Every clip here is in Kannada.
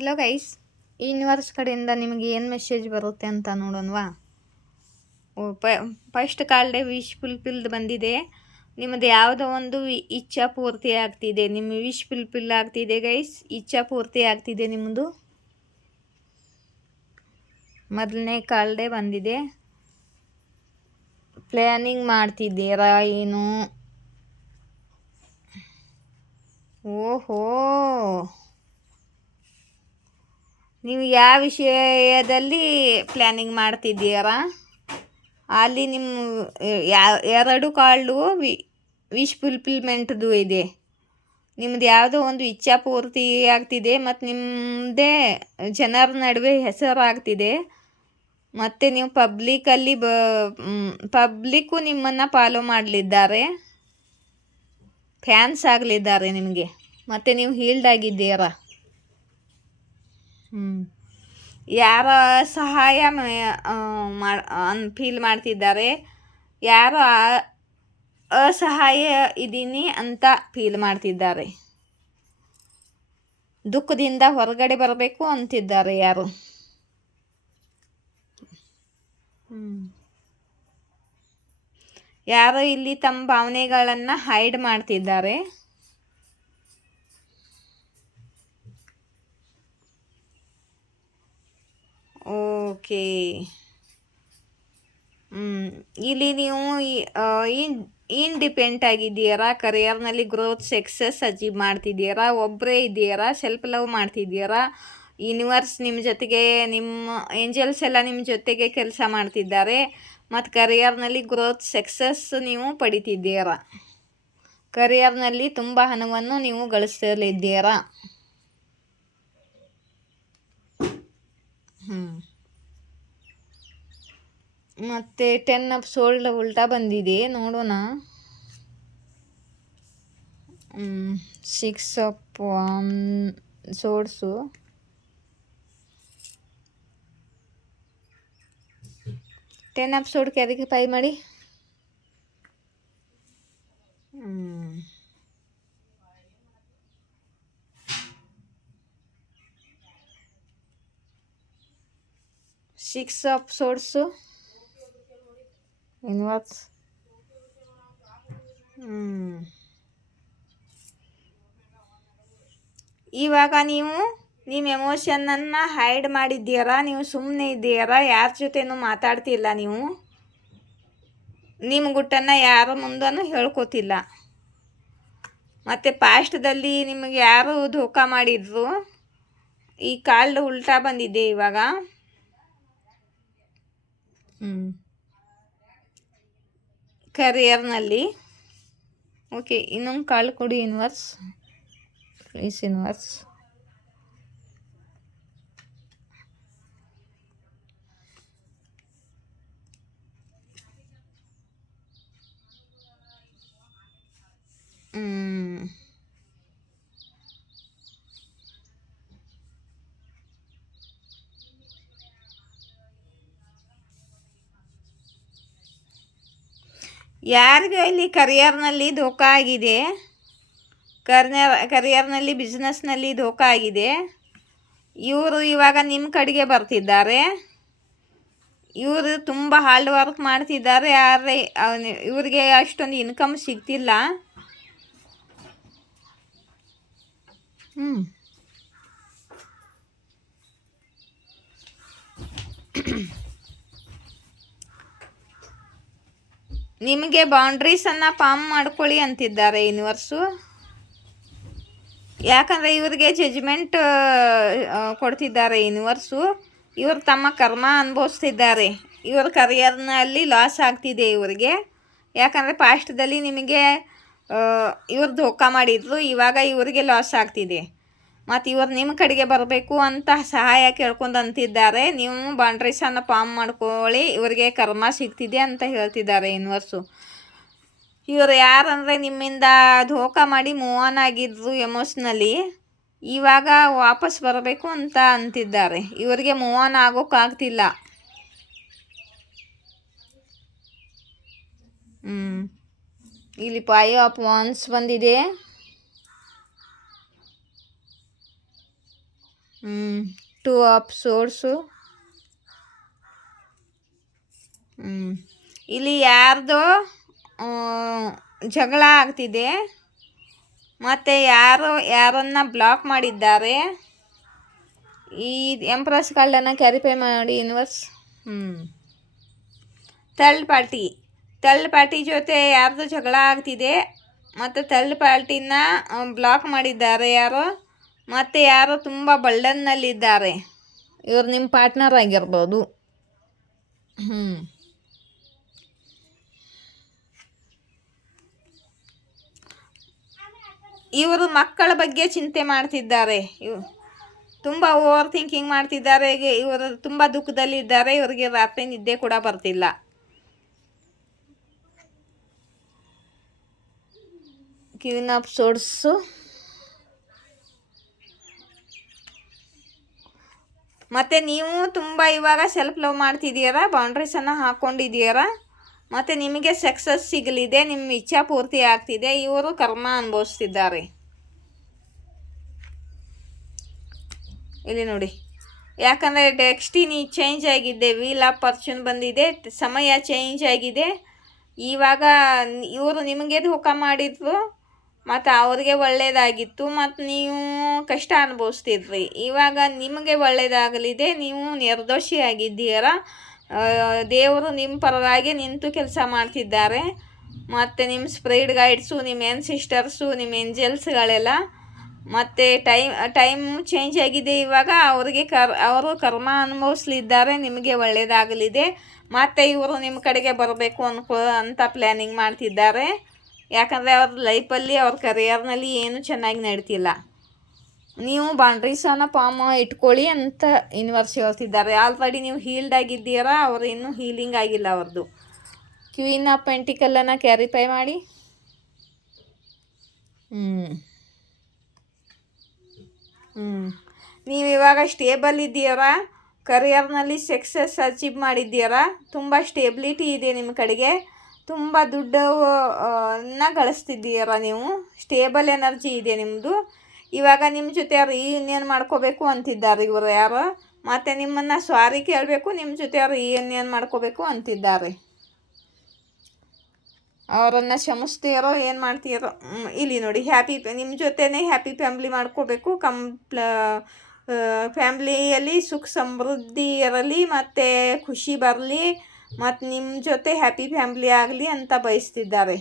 ಹಲೋ ಗೈಸ್, ಯೂನಿವರ್ಸ್ ಕಡೆಯಿಂದ ನಿಮಗೆ ಏನು ಮೆಸೇಜ್ ಬರುತ್ತೆ ಅಂತ ನೋಡೋಣವಾ. First call day wish fulfilled ಬಂದಿದೆ. ನಿಮ್ಮದು ಯಾವುದೋ ಒಂದು ಇಚ್ಛಾ ಪೂರ್ತಿ ಆಗ್ತಿದೆ. ನಿಮ್ಮ ವಿಶ್ ಫುಲ್ಫಿಲ್ ಆಗ್ತಿದೆ ಗೈಸ್, ಇಚ್ಛಾ ಪೂರ್ತಿ ಆಗ್ತಿದೆ ನಿಮ್ಮದು. ಮೊದಲನೇ ಕಾಲ್ ಡೇ ಬಂದಿದೆ. ಪ್ಲ್ಯಾನಿಂಗ್ ಮಾಡ್ತಿದ್ದೀರಾ ಏನು? ಓಹೋ, ನೀವು ಯಾವ ವಿಷಯದಲ್ಲಿ ಪ್ಲ್ಯಾನಿಂಗ್ ಮಾಡ್ತಿದ್ದೀರಾ? ಅಲ್ಲಿ ನಿಮ್ಮ ಎರಡು ಕಾಳು ವಿಶ್ ಫುಲ್ಫಿಲ್ಮೆಂಟ್ದು ಇದೆ. ನಿಮ್ಮದು ಯಾವುದೋ ಒಂದು ಇಚ್ಛಾ ಪೂರ್ತಿ ಆಗ್ತಿದೆ ಮತ್ತು ನಿಮ್ಮದೇ ಜನರ ನಡುವೆ ಹೆಸರಾಗ್ತಿದೆ. ಮತ್ತು ನೀವು ಪಬ್ಲಿಕ್ಕು ನಿಮ್ಮನ್ನು ಫಾಲೋ ಮಾಡಲಿದ್ದಾರೆ, ಫ್ಯಾನ್ಸ್ ಆಗಲಿದ್ದಾರೆ ನಿಮಗೆ. ಮತ್ತು ನೀವು ಹೀಲ್ಡ್ ಆಗಿದ್ದೀರಾ. ಯಾರ ಸಹಾಯ ಫೀಲ್ ಮಾಡ್ತಿದ್ದಾರೆ, ಯಾರು ಅಸಹಾಯ ಇದ್ದೀನಿ ಅಂತ ಫೀಲ್ ಮಾಡ್ತಿದ್ದಾರೆ. ದುಃಖದಿಂದ ಹೊರಗಡೆ ಬರಬೇಕು ಅಂತಿದ್ದಾರೆ ಯಾರು. ಯಾರು ಇಲ್ಲಿ ತಮ್ಮ ಭಾವನೆಗಳನ್ನು ಹೈಡ್ ಮಾಡ್ತಿದ್ದಾರೆ. ಓಕೆ, ಇಲ್ಲಿ ನೀವು ಇಂಡಿಪೆಂಡೆಂಟ್ ಆಗಿದ್ದೀರಾ, ಕರಿಯರ್ನಲ್ಲಿ ಗ್ರೋತ್ ಸಕ್ಸಸ್ ಅಚೀವ್ ಮಾಡ್ತಿದ್ದೀರಾ, ಒಬ್ಬರೇ ಇದ್ದೀರಾ, ಸೆಲ್ಫ್ ಲವ್ ಮಾಡ್ತಿದ್ದೀರಾ. ಯೂನಿವರ್ಸ್ ನಿಮ್ಮ ಜೊತೆಗೆ, ನಿಮ್ಮ ಏಂಜಲ್ಸ್ ಎಲ್ಲ ನಿಮ್ಮ ಜೊತೆಗೆ ಕೆಲಸ ಮಾಡ್ತಿದ್ದಾರೆ. ಮತ್ತು ಕರಿಯರ್ನಲ್ಲಿ ಗ್ರೋತ್ ಸಕ್ಸಸ್ ನೀವು ಪಡಿತಿದ್ದೀರಾ. ಕರಿಯರ್ನಲ್ಲಿ ತುಂಬ ಹಣವನ್ನು ನೀವು ಗಳಿಸಲಿದ್ದೀರಾ. ಮತ್ತು 10 ಆಫ್ ಸೋಲ್ಡ್ ಉಲ್ಟಾ ಬಂದಿದೆ, ನೋಡೋಣ. 6 ಆಫ್ ಸೋರ್ಡ್ಸು, 10 ಆಫ್ ಸೋಡ್ ಕ್ಯಾರಿಗೆ ಪೈ ಮಾಡಿ. 6 ಆಫ್ ಸೋರ್ಡ್ಸು ಯೂನಿವರ್ಸ್. ಇವಾಗ ನೀವು ನಿಮ್ಮ ಎಮೋಷನನ್ನು ಹೈಡ್ ಮಾಡಿದ್ದೀರಾ. ನೀವು ಸುಮ್ಮನೆ ಇದ್ದೀರಾ, ಯಾರ ಜೊತೆನೂ ಮಾತಾಡ್ತಿಲ್ಲ. ನೀವು ನಿಮ್ಮ ಗುಟ್ಟನ್ನು ಯಾರ ಮುಂದೂ ಹೇಳ್ಕೊತಿಲ್ಲ. ಮತ್ತು ಪಾಸ್ಟ್ದಲ್ಲಿ ನಿಮಗೆ ಯಾರು ಧೋಕಾ ಮಾಡಿದ್ರು, ಈ ಕಾರ್ಡ್ ಉಲ್ಟಾ ಬಂದಿದೆ ಇವಾಗ. ಕರಿಯರ್ನಲ್ಲಿ. ಓಕೆ, ಇನ್ನೊಂದು ಕಾರ್ಡ್ ಕೊಡಿ ಯೂನಿವರ್ಸ್, ಪ್ಲೀಸ್ ಯೂನಿವರ್ಸ್. ಯಾರಿಗೆ ಇಲ್ಲಿ ಕರಿಯರ್ನಲ್ಲಿ ಧೋಕಾ ಆಗಿದೆ, ಕರಿಯರ್ನಲ್ಲಿ ಬಿಸ್ನೆಸ್ನಲ್ಲಿ ಧೋಕಾ ಆಗಿದೆ, ಇವರು ಇವಾಗ ನಿಮ್ಮ ಕಡೆಗೆ ಬರ್ತಿದ್ದಾರೆ. ಇವರು ತುಂಬ ಹಾರ್ಡ್ ವರ್ಕ್ ಮಾಡ್ತಿದ್ದಾರೆ, ಆದರೆ ಇವರಿಗೆ ಅಷ್ಟೊಂದು ಇನ್ಕಮ್ ಸಿಗ್ತಿಲ್ಲ. ನಿಮಗೆ ಬೌಂಡ್ರೀಸನ್ನು ಫಾರ್ಮ್ ಮಾಡ್ಕೊಳ್ಳಿ ಅಂತಿದ್ದಾರೆ ಯೂನಿವರ್ಸು. ಯಾಕಂದರೆ ಇವರಿಗೆ ಜಜ್ಮೆಂಟ್ ಕೊಡ್ತಿದ್ದಾರೆ ಯೂನಿವರ್ಸು. ಇವರು ತಮ್ಮ ಕರ್ಮ ಅನುಭವಿಸ್ತಿದ್ದಾರೆ. ಇವ್ರ ಕರಿಯರ್ನಲ್ಲಿ ಲಾಸ್ ಆಗ್ತಿದೆ ಇವರಿಗೆ. ಯಾಕಂದರೆ ಪಾಸ್ಟ್ದಲ್ಲಿ ನಿಮಗೆ ಇವ್ರು ಧೋಕಾ ಮಾಡಿದ್ರು, ಇವಾಗ ಇವರಿಗೆ ಲಾಸ್ ಆಗ್ತಿದೆ. ಮತ್ತು ಇವರು ನಿಮ್ಮ ಕಡೆಗೆ ಬರಬೇಕು ಅಂತ ಸಹಾಯ ಕೇಳ್ಕೊಂಡು ಅಂತಿದ್ದಾರೆ. ನೀವು ಬೌಂಡ್ರೀಸನ್ನು ಫಾರ್ಮ್ ಮಾಡ್ಕೊಳ್ಳಿ, ಇವರಿಗೆ ಕರ್ಮ ಸಿಗ್ತಿದೆ ಅಂತ ಹೇಳ್ತಿದ್ದಾರೆ ಯೂನಿವರ್ಸು. ಇವರು ಯಾರಂದರೆ ನಿಮ್ಮಿಂದ ಧೋಕಾ ಮಾಡಿ ಮೂವ್ ಆನ್ ಆಗಿದ್ರು ಎಮೋಷ್ನಲಿ, ಇವಾಗ ವಾಪಸ್ ಬರಬೇಕು ಅಂತ ಅಂತಿದ್ದಾರೆ. ಇವರಿಗೆ ಮೂವ್ ಆನ್ ಆಗೋಕ್ಕಾಗ್ತಿಲ್ಲ. ಇಲ್ಲಿ 5 ಆಫ್ ವಾನ್ಸ್ ಬಂದಿದೆ. Two of source. ಇಲ್ಲಿ ಯಾರ್ದೋ ಜಗಳ ಆಗ್ತಿದೆ, ಮತ್ತು ಯಾರನ್ನ ಬ್ಲಾಕ್ ಮಾಡಿದ್ದಾರೆ. ಈ ಎಂಪ್ರೆಸ್ ಕಾರ್ಡನ್ನು ಕ್ಯಾರಿಫೈ ಮಾಡಿ ಯೂನಿವರ್ಸ್. ಥರ್ಡ್ ಪಾರ್ಟಿ ಜೊತೆ ಯಾರ್ದು ಜಗಳ ಆಗ್ತಿದೆ, ಮತ್ತು ಥರ್ಡ್ ಪಾರ್ಟಿನ ಬ್ಲಾಕ್ ಮಾಡಿದ್ದಾರೆ ಯಾರೋ, ಮತ್ತು ಯಾರೋ ತುಂಬ ಬಳ್ಳನ್ನಲ್ಲಿದ್ದಾರೆ. ಇವರು ನಿಮ್ಮ ಪಾರ್ಟ್ನರ್ ಆಗಿರ್ಬೋದು. ಇವರು ಮಕ್ಕಳ ಬಗ್ಗೆ ಚಿಂತೆ ಮಾಡ್ತಿದ್ದಾರೆ. ತುಂಬ ಓವರ್ ಥಿಂಕಿಂಗ್ ಮಾಡ್ತಿದ್ದಾರೆ. ಇವರು ತುಂಬ ದುಃಖದಲ್ಲಿದ್ದಾರೆ. ಇವರಿಗೆ ರಾತ್ರಿ ನಿದ್ದೆ ಕೂಡ ಬರ್ತಿಲ್ಲ. Queen of source. ಮತ್ತು ನೀವು ತುಂಬ ಇವಾಗ ಸೆಲ್ಫ್ ಲವ್ ಮಾಡ್ತಿದ್ದೀರಾ, ಬೌಂಡ್ರೀಸನ್ನು ಹಾಕ್ಕೊಂಡಿದ್ದೀರಾ, ಮತ್ತು ನಿಮಗೆ ಸಕ್ಸಸ್ ಸಿಗಲಿದೆ, ನಿಮ್ಮ ಇಚ್ಛಾ ಪೂರ್ತಿ ಆಗ್ತಿದೆ. ಇವರು ಕರ್ಮ ಅನುಭವಿಸ್ತಿದ್ದಾರೆ. ಇಲ್ಲಿ ನೋಡಿ, ಯಾಕಂದರೆ ಡೆಸ್ಟಿನಿ ಚೇಂಜ್ ಆಗಿದೆ, ವೀಲ್ ಆಫ್ ಫಾರ್ಚೂನ್ ಬಂದಿದೆ, ಸಮಯ ಚೇಂಜ್ ಆಗಿದೆ. ಇವಾಗ ಇವರು ನಿಮಗೆ ಧೋಕ ಮಾಡಿದ್ರು, ಮತ್ತು ಅವ್ರಿಗೆ ಒಳ್ಳೆಯದಾಗಿತ್ತು, ಮತ್ತು ನೀವು ಕಷ್ಟ ಅನುಭವಿಸ್ತಿದ್ರಿ. ಇವಾಗ ನಿಮಗೆ ಒಳ್ಳೆಯದಾಗಲಿದೆ, ನೀವು ನಿರ್ದೋಷಿಯಾಗಿದ್ದೀರಾ. ದೇವರು ನಿಮ್ಮ ಪರವಾಗಿ ನಿಂತು ಕೆಲಸ ಮಾಡ್ತಿದ್ದಾರೆ. ಮತ್ತು ನಿಮ್ಮ ಸ್ಪ್ರಿಟ್ ಗೈಡ್ಸು, ನಿಮ್ಮ ಸಿಸ್ಟರ್ಸು, ನಿಮ್ಮ ಏಂಜಲ್ಸ್ಗಳೆಲ್ಲ. ಮತ್ತು ಟೈಮ್ ಚೇಂಜ್ ಆಗಿದೆ. ಇವಾಗ ಅವರು ಕರ್ಮ ಅನುಭವಿಸ್ಲಿದ್ದಾರೆ. ನಿಮಗೆ ಒಳ್ಳೆಯದಾಗಲಿದೆ. ಮತ್ತು ಇವರು ನಿಮ್ಮ ಕಡೆಗೆ ಬರಬೇಕು ಅಂತ ಪ್ಲ್ಯಾನಿಂಗ್ ಮಾಡ್ತಿದ್ದಾರೆ. ಯಾಕಂದರೆ ಅವ್ರ ಲೈಫಲ್ಲಿ, ಅವ್ರ ಕರಿಯರ್ನಲ್ಲಿ ಏನೂ ಚೆನ್ನಾಗಿ ನಡೀತಿಲ್ಲ. ನೀವು ಬೌಂಡ್ರೀಸನ್ನು ಫಾರ್ಮ್ ಇಟ್ಕೊಳ್ಳಿ ಅಂತ ಯೂನಿವರ್ಸ್ ಹೇಳ್ತಿದ್ದಾರೆ. ಆಲ್ರೆಡಿ ನೀವು ಹೀಲ್ಡ್ ಆಗಿದ್ದೀರಾ, ಅವರು ಇನ್ನೂ ಹೀಲಿಂಗ್ ಆಗಿಲ್ಲ ಅವ್ರದ್ದು. ಕ್ವೀನ್ ಆಫ್ ಪೆಂಟಿಕಲನ್ನು ಕ್ಯಾರಿಫೈ ಮಾಡಿ. ನೀವು ಇವಾಗ ಸ್ಟೇಬಲ್ ಇದ್ದೀರಾ, ಕರಿಯರ್ನಲ್ಲಿ ಸಕ್ಸಸ್ ಅಚೀವ್ ಮಾಡಿದ್ದೀರಾ, ತುಂಬ ಸ್ಟೇಬಿಲಿಟಿ ಇದೆ ನಿಮ್ಮ ಕಡೆಗೆ, ತುಂಬ ದುಡ್ಡನ್ನ ಗಳಿಸ್ತಿದ್ದೀರಾ, ನೀವು ಸ್ಟೇಬಲ್ ಎನರ್ಜಿ ಇದೆ ನಿಮ್ಮದು. ಇವಾಗ ನಿಮ್ಮ ಜೊತೆ ರಿಯೂನಿಯನ್ ಮಾಡ್ಕೋಬೇಕು ಅಂತಿದ್ದಾರೆ ಇವರು ಯಾರೋ, ಮತ್ತು ನಿಮ್ಮನ್ನು ಸಾರಿ ಕೇಳಬೇಕು, ನಿಮ್ಮ ಜೊತೆ ರಿಯೂನಿಯನ್ ಮಾಡ್ಕೋಬೇಕು ಅಂತಿದ್ದಾರೆ. ಅವರನ್ನು ಕ್ಷಮಿಸ್ತೀರೋ ಏನು ಮಾಡ್ತೀರೋ. ಇಲ್ಲಿ ನೋಡಿ, ನಿಮ್ಮ ಜೊತೆನೇ ಹ್ಯಾಪಿ ಫ್ಯಾಮ್ಲಿ ಮಾಡ್ಕೋಬೇಕು. ಫ್ಯಾಮ್ಲಿಯಲ್ಲಿ ಸುಖ ಸಮೃದ್ಧಿ ಇರಲಿ, ಮತ್ತು ಖುಷಿ ಬರಲಿ, ಮತ್ತು ನಿಮ್ಮ ಜೊತೆ ಹ್ಯಾಪಿ ಫ್ಯಾಮ್ಲಿ ಆಗಲಿ ಅಂತ ಬಯಸ್ತಿದ್ದಾರೆ.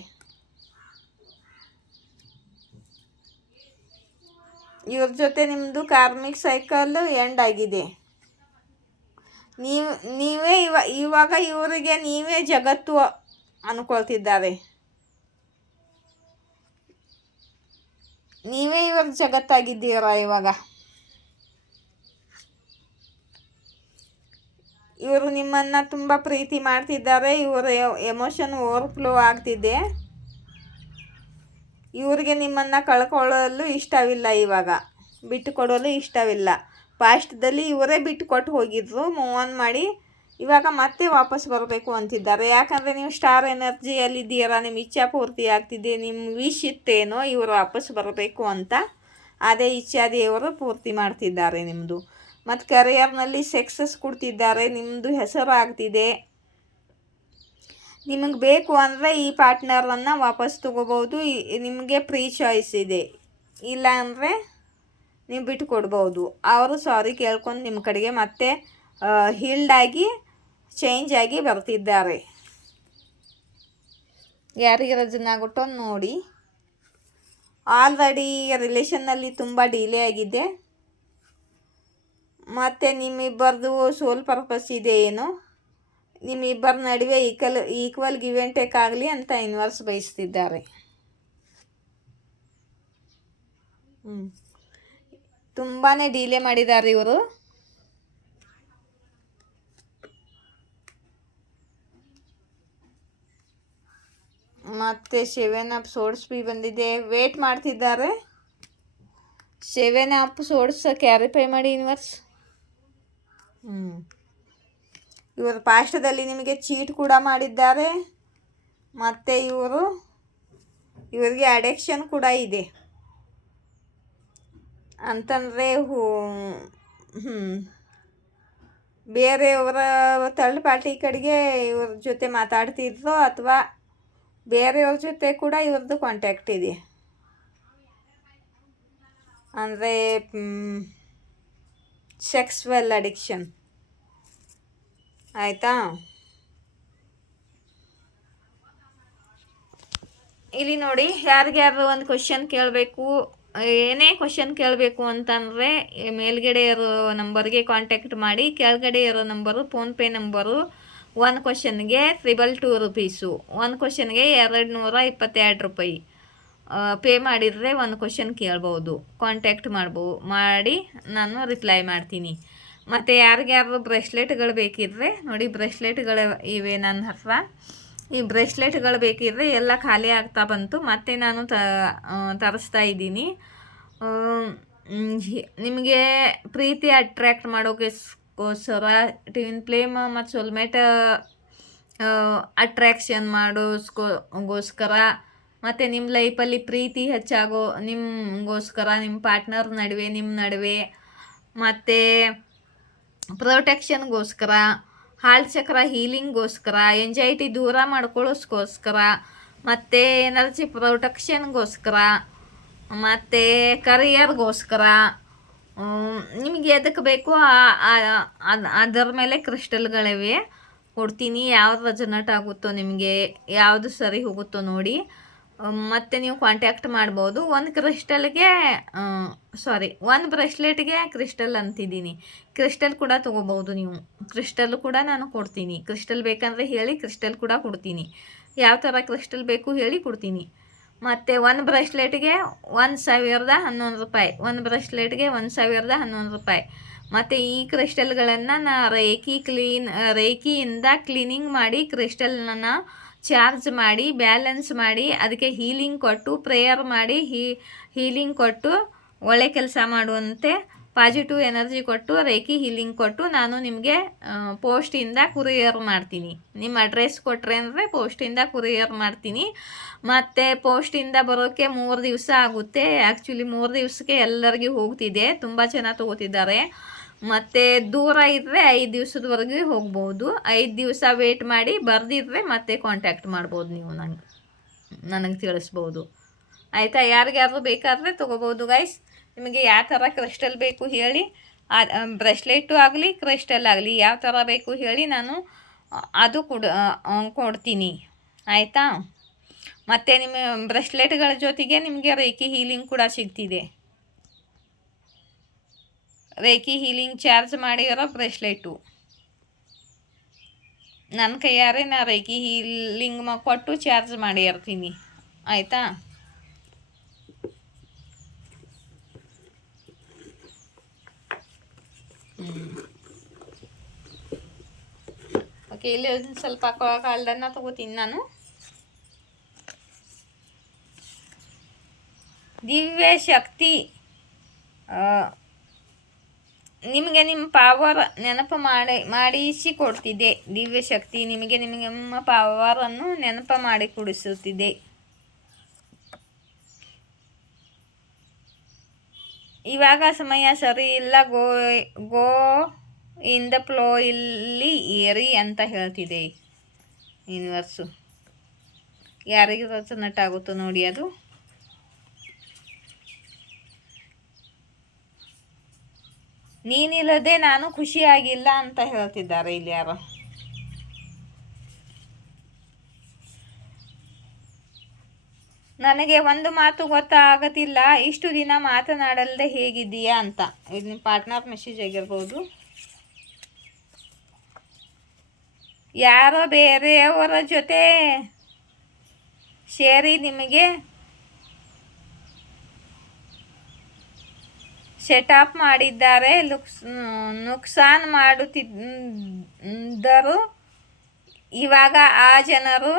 ಇವ್ರ ಜೊತೆ ನಿಮ್ಮದು ಕಾರ್ಮಿಕ್ ಸೈಕಲ್ ಎಂಡ್ ಆಗಿದೆ. ನೀವೇ ಇವಾಗ ಇವರಿಗೆ ನೀವೇ ಜಗತ್ತು ಅಂದ್ಕೊಳ್ತಿದ್ದಾರೆ. ನೀವೇ ಇವಾಗ ಜಗತ್ತಾಗಿದ್ದೀರಾ. ಇವಾಗ ಇವರು ನಿಮ್ಮನ್ನು ತುಂಬ ಪ್ರೀತಿ ಮಾಡ್ತಿದ್ದಾರೆ. ಇವರ ಎಮೋಷನ್ ಓವರ್ಫ್ಲೋ ಆಗ್ತಿದೆ. ಇವರಿಗೆ ನಿಮ್ಮನ್ನು ಕಳ್ಕೊಳ್ಳಲು ಇಷ್ಟವಿಲ್ಲ, ಇವಾಗ ಬಿಟ್ಟು ಕೊಡಲು ಇಷ್ಟವಿಲ್ಲ. ಪಾಸ್ಟ್ದಲ್ಲಿ ಇವರೇ ಬಿಟ್ಟು ಕೊಟ್ಟು ಹೋಗಿದ್ರು, ಮೂವ್ ಆನ್ ಮಾಡಿ ಇವಾಗ ಮತ್ತೆ ವಾಪಸ್ ಬರಬೇಕು ಅಂತಿದ್ದಾರೆ. ಯಾಕಂದರೆ ನೀವು ಸ್ಟಾರ್ ಎನರ್ಜಿಯಲ್ಲಿದ್ದೀರಾ, ನಿಮ್ಮ ಇಚ್ಛಾ ಪೂರ್ತಿ ಆಗ್ತಿದೆ. ನಿಮ್ಮ ವಿಶ್ ಇತ್ತೇನೋ ಇವರು ವಾಪಸ್ ಬರಬೇಕು ಅಂತ, ಅದೇ ಇಚ್ಛಾ ದೇವರು ಪೂರ್ತಿ ಮಾಡ್ತಿದ್ದಾರೆ ನಿಮ್ಮದು. ಮತ್ತು ಕರಿಯರ್ನಲ್ಲಿ ಸಕ್ಸಸ್ ಕೊಡ್ತಿದ್ದಾರೆ, ನಿಮ್ಮದು ಹೆಸರು ಆಗ್ತಿದೆ. ನಿಮಗೆ ಬೇಕು ಅಂದರೆ ಈ ಪಾರ್ಟ್ನರನ್ನು ವಾಪಸ್ ತೊಗೋಬೋದು. ನಿಮಗೆ ಫ್ರೀ ಚಾಯ್ಸ್ ಇದೆ. ಇಲ್ಲ ಅಂದರೆ ನೀವು ಬಿಟ್ಟು ಕೊಡ್ಬೋದು. ಅವರು ಸಾರಿ ಕೇಳ್ಕೊಂಡು ನಿಮ್ಮ ಕಡೆಗೆ ಮತ್ತೆ ಹೀಲ್ಡ್ ಆಗಿ ಚೇಂಜ್ ಆಗಿ ಬರ್ತಿದ್ದಾರೆ. ಯಾರಿಗೆ ರಜನ್ ಆಗುತ್ತೋ ನೋಡಿ. ಆಲ್ರೆಡಿ ರಿಲೇಷನ್ನಲ್ಲಿ ತುಂಬ ಡಿಲೇ ಆಗಿದೆ, ಮತ್ತು ನಿಮ್ಮಿಬ್ಬರದು ಸೋಲ್ ಪರ್ಪಸ್ ಇದೆ ಏನು, ನಿಮ್ಮಿಬ್ಬರ ನಡುವೆ ಈಕ್ವಲ್ ಗಿವ್ ಆ್ಯಂಡ್ ಟೇಕ್ ಆಗಲಿ ಅಂತ ಯೂನಿವರ್ಸ್ ಬಯಸ್ತಿದ್ದಾರೆ. ತುಂಬಾ ಡಿಲೇ ಮಾಡಿದ್ದಾರೆ ಇವರು. ಮತ್ತು 7 ಆಫ್ ಸೋರ್ಡ್ಸ್ ಬಿ ಬಂದಿದೆ. ವೇಟ್ ಮಾಡ್ತಿದ್ದಾರೆ. 7 ಆಫ್ ಸೋರ್ಡ್ಸ್ ಕ್ಯಾರಿಫೈ ಮಾಡಿ ಯೂನಿವರ್ಸ್. ಇವರು ಪಾಸ್ಟದಲ್ಲಿ ನಿಮಗೆ ಚೀಟ್ ಕೂಡ ಮಾಡಿದ್ದಾರೆ, ಮತ್ತು ಇವರಿಗೆ ಅಡಿಕ್ಷನ್ ಕೂಡ ಇದೆ. ಅಂತಂದರೆ ಬೇರೆಯವರ ಥರ್ಡ್ ಪಾರ್ಟಿ ಕಡೆಗೆ ಇವ್ರ ಜೊತೆ ಮಾತಾಡ್ತಿದ್ರು ಅಥವಾ ಬೇರೆಯವ್ರ ಜೊತೆ ಕೂಡ ಇವ್ರದ್ದು ಕಾಂಟ್ಯಾಕ್ಟ್ ಇದೆ. ಅಂದರೆ ಸೆಕ್ಸ್ವಲ್ ಅಡಿಕ್ಷನ್. ಆಯಿತಾ? ಇಲ್ಲಿ ನೋಡಿ, ಯಾರಿಗ್ಯಾರು ಒಂದು ಕ್ವಶನ್ ಕೇಳಬೇಕು, ಏನೇ ಕ್ವಶನ್ ಕೇಳಬೇಕು ಅಂತಂದರೆ ಮೇಲ್ಗಡೆ ಇರೋ ನಂಬರ್ಗೆ ಕಾಂಟ್ಯಾಕ್ಟ್ ಮಾಡಿ. ಕೆಳಗಡೆ ಇರೋ ನಂಬರು ಫೋನ್ಪೇ ನಂಬರು. ಒಂದು ಕ್ವಶನ್ಗೆ 222 ರುಪೀಸು, ಒಂದು ಕ್ವಶನ್ಗೆ 222 ರೂಪಾಯಿ ಪೇ ಮಾಡಿದರೆ ಒಂದು ಕ್ವಶನ್ ಕೇಳ್ಬೋದು, ಕಾಂಟ್ಯಾಕ್ಟ್ ಮಾಡಿ ನಾನು ರಿಪ್ಲೈ ಮಾಡ್ತೀನಿ. ಮತ್ತು ಯಾರಿಗ್ಯಾರು ಬ್ರೇಸ್ಲೆಟ್ಗಳು ಬೇಕಿದ್ರೆ ನೋಡಿ, ಬ್ರೇಸ್ಲೆಟ್ಗಳು ಇವೆ ನನ್ನ ಹತ್ರ. ಈ ಬ್ರೇಸ್ಲೆಟ್ಗಳು ಬೇಕಿದ್ರೆ ಎಲ್ಲ ಖಾಲಿ ಆಗ್ತಾ ಬಂತು, ಮತ್ತೆ ನಾನು ತರಿಸ್ತಾ ಇದ್ದೀನಿ. ನಿಮಗೆ ಪ್ರೀತಿ ಅಟ್ರ್ಯಾಕ್ಟ್ ಮಾಡೋಕ್ಕೋಸ್ಕರ ಟ್ವಿನ್ ಫ್ಲೇಮ್ ಮತ್ತು ಸೋಲ್ಮೇಟ್ ಅಟ್ರ್ಯಾಕ್ಷನ್ ಮಾಡೋಸ್ಕೋಸ್ಕರ, ಮತ್ತು ನಿಮ್ಮ ಲೈಫಲ್ಲಿ ಪ್ರೀತಿ ಹೆಚ್ಚಾಗೋ ನಿಮಗೋಸ್ಕರ, ನಿಮ್ಮ ಪಾರ್ಟ್ನರ್ ನಡುವೆ, ನಿಮ್ಮ ನಡುವೆ, ಮತ್ತು ಪ್ರೊಟೆಕ್ಷನ್ಗೋಸ್ಕರ, ಹಾರ್ಟ್ ಚಕ್ರ ಹೀಲಿಂಗ್ಗೋಸ್ಕರ, ಎಂಜೈಟಿ ದೂರ ಮಾಡ್ಕೊಳ್ಳೋಸ್ಕೋಸ್ಕರ, ಮತ್ತು ಎನರ್ಜಿ ಪ್ರೊಟೆಕ್ಷನ್ಗೋಸ್ಕರ, ಮತ್ತು ಕರಿಯರ್ಗೋಸ್ಕರ, ನಿಮಗೆ ಎದಕ್ಕೆ ಬೇಕೋ ಅದರ ಮೇಲೆ ಕ್ರಿಸ್ಟಲ್ಗಳಿವೆ, ಕೊಡ್ತೀನಿ. ಯಾವ್ದು ರೆಸೊನೇಟ್ ಆಗುತ್ತೋ, ನಿಮಗೆ ಯಾವುದು ಸರಿ ಹೋಗುತ್ತೋ ನೋಡಿ, ಮತ್ತು ನೀವು ಕಾಂಟ್ಯಾಕ್ಟ್ ಮಾಡ್ಬೋದು. ಒಂದು ಬ್ರೇಸ್ಲೆಟ್ಗೆ ಕ್ರಿಸ್ಟಲ್ ಅಂತಿದ್ದೀನಿ. ಕ್ರಿಸ್ಟಲ್ ಕೂಡ ತೊಗೋಬೋದು ನೀವು. ಕ್ರಿಸ್ಟಲ್ ಕೂಡ ನಾನು ಕೊಡ್ತೀನಿ. ಕ್ರಿಸ್ಟಲ್ ಬೇಕಂದರೆ ಹೇಳಿ, ಕ್ರಿಸ್ಟಲ್ ಕೂಡ ಕೊಡ್ತೀನಿ. ಯಾವ ಥರ ಕ್ರಿಸ್ಟಲ್ ಬೇಕು ಹೇಳಿ ಕೊಡ್ತೀನಿ. ಮತ್ತು ಒಂದು ಬ್ರೇಸ್ಲೆಟ್ಗೆ 1011 ರೂಪಾಯಿ, ಒಂದು ಬ್ರೇಸ್ಲೆಟ್ಗೆ 1011 ರೂಪಾಯಿ. ಮತ್ತು ಈ ಕ್ರಿಸ್ಟಲ್ಗಳನ್ನು ರೇಖಿಯಿಂದ ಕ್ಲೀನಿಂಗ್ ಮಾಡಿ, ಕ್ರಿಸ್ಟಲ್ನ ಚಾರ್ಜ್ ಮಾಡಿ, ಬ್ಯಾಲೆನ್ಸ್ ಮಾಡಿ, ಅದಕ್ಕೆ ಹೀಲಿಂಗ್ ಕೊಟ್ಟು, ಪ್ರೇಯರ್ ಮಾಡಿ, ಹೀಲಿಂಗ್ ಕೊಟ್ಟು, ಒಳ್ಳೆ ಕೆಲಸ ಮಾಡುವಂತೆ ಪಾಸಿಟಿವ್ ಎನರ್ಜಿ ಕೊಟ್ಟು, ರೇಖಿ ಹೀಲಿಂಗ್ ಕೊಟ್ಟು ನಾನು ನಿಮಗೆ ಪೋಸ್ಟಿಂದ ಕುರಿಯರ್ ಮಾಡ್ತೀನಿ. ನಿಮ್ಮ ಅಡ್ರೆಸ್ ಕೊಟ್ಟರೆ ಅಂದರೆ ಪೋಸ್ಟಿಂದ ಕುರಿಯರ್ ಮಾಡ್ತೀನಿ. ಮತ್ತು ಪೋಸ್ಟಿಂದ ಬರೋಕ್ಕೆ 3 ದಿವಸ ಆಗುತ್ತೆ. ಆ್ಯಕ್ಚುಲಿ 3 ದಿವಸಕ್ಕೆ ಎಲ್ಲರಿಗೂ ಹೋಗ್ತಿದೆ, ತುಂಬ ಚೆನ್ನಾಗಿ ತೊಗೋತಿದ್ದಾರೆ. ಮತ್ತು ದೂರ ಇದ್ದರೆ 5 ದಿವಸದವರೆಗೂ ಹೋಗ್ಬೋದು. 5 ದಿವಸ ವೇಟ್ ಮಾಡಿ, ಬರೆದಿದ್ರೆ ಮತ್ತೆ ಕಾಂಟ್ಯಾಕ್ಟ್ ಮಾಡ್ಬೋದು. ನೀವು ನನಗೆ ತಿಳಿಸ್ಬೋದು. ಆಯಿತಾ? ಯಾರಿಗಾದ್ರೂ ಬೇಕಾದರೆ ತೊಗೋಬೋದು ಗೈಸ್. ನಿಮಗೆ ಯಾವ ಥರ ಕ್ರಿಸ್ಟಲ್ ಬೇಕು ಹೇಳಿ, ಬ್ರೆಸ್ಲೆಟು ಆಗಲಿ ಕ್ರಿಸ್ಟಲ್ ಆಗಲಿ ಯಾವ ಥರ ಬೇಕು ಹೇಳಿ, ನಾನು ಅದು ಕೊಡ್ತೀನಿ. ಆಯಿತಾ? ಮತ್ತು ನಿಮ್ಮ ಬ್ರೆಸ್ಲೆಟ್ಗಳ ಜೊತೆಗೆ ನಿಮಗೆ ರೇಖಿ ಹೀಲಿಂಗ್ ಕೂಡ ಸಿಗ್ತಿದೆ. ರೇಖಿ ಹೀಲಿಂಗ್ ಚಾರ್ಜ್ ಮಾಡಿರೋ ಬ್ರೆಸ್ಲೆಟು ನನ್ನ ಕೈಯಾರೆ ನಾ ರೇಖಿ ಹೀಲಿಂಗ್ ಕೊಟ್ಟು ಚಾರ್ಜ್ ಮಾಡಿ ಇರ್ತೀನಿ. ಆಯಿತಾ? ಓಕೆ, ಇಲ್ಲಿ ಒಂದು ಸ್ವಲ್ಪ ಕಾಲ್ಡನ್ನು ತಗೋತೀನಿ ನಾನು. ದಿವ್ಯ ಶಕ್ತಿ ನಿಮಗೆ ನಿಮ್ಮ ಪವರ್ ನೆನಪು ಮಾಡಿಸಿ ಕೊಡ್ತಿದೆ. ದಿವ್ಯ ಶಕ್ತಿ ನಿಮಗೆ ನಿಮ್ಮ ಪವರನ್ನು ನೆನಪು ಮಾಡಿ ಕೊಡಿಸುತ್ತಿದೆ. ಇವಾಗ ಸಮಯ ಸರಿ ಇಲ್ಲ, ಗೋ ಇನ್ ದ ಫ್ಲೋ ಇಲ್ಲಿ ಏರಿ ಅಂತ ಹೇಳ್ತಿದೆ ಯೂನಿವರ್ಸು. ಯಾರಿಗೆ ರೆಸೊನೇಟ್ ಆಗುತ್ತೋ ನೋಡಿ ಅದು. ನೀನಿಲ್ಲದೆ ನಾನು ಖುಷಿಯಾಗಿಲ್ಲ ಅಂತ ಹೇಳ್ತಿದ್ದಾರೆ ಇಲ್ಲಿ ಯಾರೋ. ನನಗೆ ಒಂದು ಮಾತು ಗೊತ್ತಾಗತ್ತಿಲ್ಲ, ಇಷ್ಟು ದಿನ ಮಾತನಾಡಲ್ದೆ ಹೇಗಿದ್ದೀಯಾ ಅಂತ. ಇದು ನಿಮ್ಮ ಪಾರ್ಟ್ನರ್ ಮೆಸೇಜ್ ಆಗಿರ್ಬೋದು. ಯಾರೋ ಬೇರೆಯವರ ಜೊತೆ ಸೇರಿ ನಿಮಗೆ ಸೆಟಪ್ ಮಾಡಿದ್ದಾರೆ, ನುಕ್ಸಾನ್ ಮಾಡುತ್ತಿದ್ದರು. ಇವಾಗ ಆ ಜನರು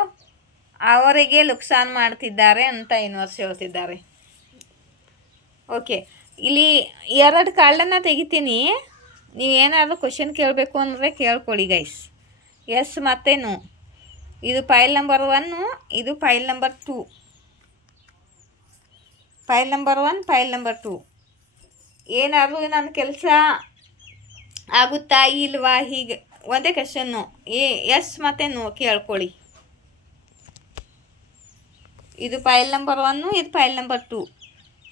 ಅವರಿಗೆ ನುಕ್ಸಾನ್ ಮಾಡ್ತಿದ್ದಾರೆ ಅಂತ ಯೂನಿವರ್ಸ್ ಹೇಳ್ತಿದ್ದಾರೆ. ಓಕೆ, ಇಲ್ಲಿ 2 ಕಾರ್ಡನ್ನು ತೆಗಿತೀನಿ. ನೀವೇನಾದರೂ ಕ್ವಶನ್ ಕೇಳಬೇಕು ಅಂದರೆ ಕೇಳ್ಕೊಳ್ಳಿ ಗೈಸ್. ಎಸ್ ಮತ್ತು ನೋ. ಇದು ಫೈಲ್ ನಂಬರ್ 1, ಇದು file number 2. File number 1, file number 2. ಏನಾದರೂ ನನ್ನ ಕೆಲಸ ಆಗುತ್ತಾ ಇಲ್ವಾ, ಹೀಗೆ ಒಂದೇ ಕ್ವೆಶನ್ನು. ಎಸ್ ಮತ್ತು ನೋ ಕೇಳ್ಕೊಳ್ಳಿ. ಇದು ಫೈಲ್ ನಂಬರ್ 1, ಇದು ಫೈಲ್ ನಂಬರ್ 2.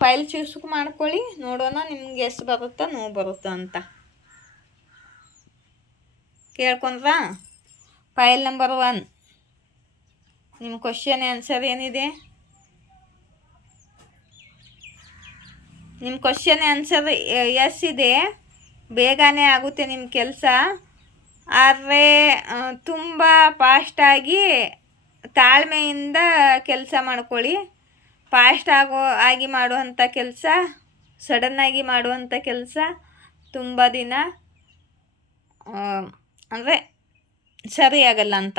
ಫೈಲ್ ಚೂಸ್ ಮಾಡ್ಕೊಳ್ಳಿ, ನೋಡೋಣ ನಿಮ್ಗೆ ಎಸ್ ಬರುತ್ತಾ ನೋ ಬರುತ್ತಾ ಅಂತ. ಕೇಳ್ಕೊಂಡ್ರಾ? ಫೈಲ್ ನಂಬರ್ 1 ನಿಮ್ಮ ಕ್ವಶನ್ ಆನ್ಸರ್ ಏನಿದೆ? ನಿಮ್ಮ ಕ್ವಶನ್ ಆನ್ಸರ್ ಎಸ್ ಇದೆ. ಬೇಗನೆ ಆಗುತ್ತೆ ನಿಮ್ಮ ಕೆಲಸ. ಆದರೆ ತುಂಬ ಫಾಸ್ಟಾಗಿ ತಾಳ್ಮೆಯಿಂದ ಕೆಲಸ ಮಾಡ್ಕೊಳ್ಳಿ. ಫಾಸ್ಟ್ ಆಗಿ ಮಾಡುವಂಥ ಕೆಲಸ, ಸಡನ್ನಾಗಿ ಮಾಡುವಂಥ ಕೆಲಸ ತುಂಬ ದಿನ ಅಂದರೆ ಸರಿಯಾಗಲ್ಲ ಅಂತ.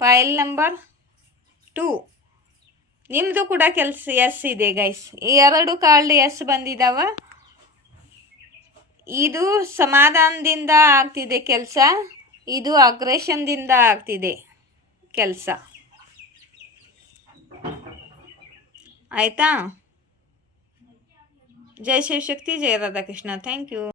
ಫೈಲ್ ನಂಬರ್ 2 ನಿಮ್ಮದು ಕೂಡ ಕೆಲಸ ಎಸ್ ಇದೆ ಗೈಸ್. ಈ 2 ಕಾರ್ಡ್ ಎಸ್ ಬಂದಿದ್ದಾವ. ಇದು ಸಮಾಧಾನದಿಂದ ಆಗ್ತಿದೆ ಕೆಲಸ, ಇದು ಅಗ್ರೆಷನ್ದಿಂದ ಆಗ್ತಿದೆ ಕೆಲಸ. ಆಯಿತಾ? ಜೈ ಶಿವಶಕ್ತಿ, ಜೈ ರಾಧಾಕೃಷ್ಣ. Thank you.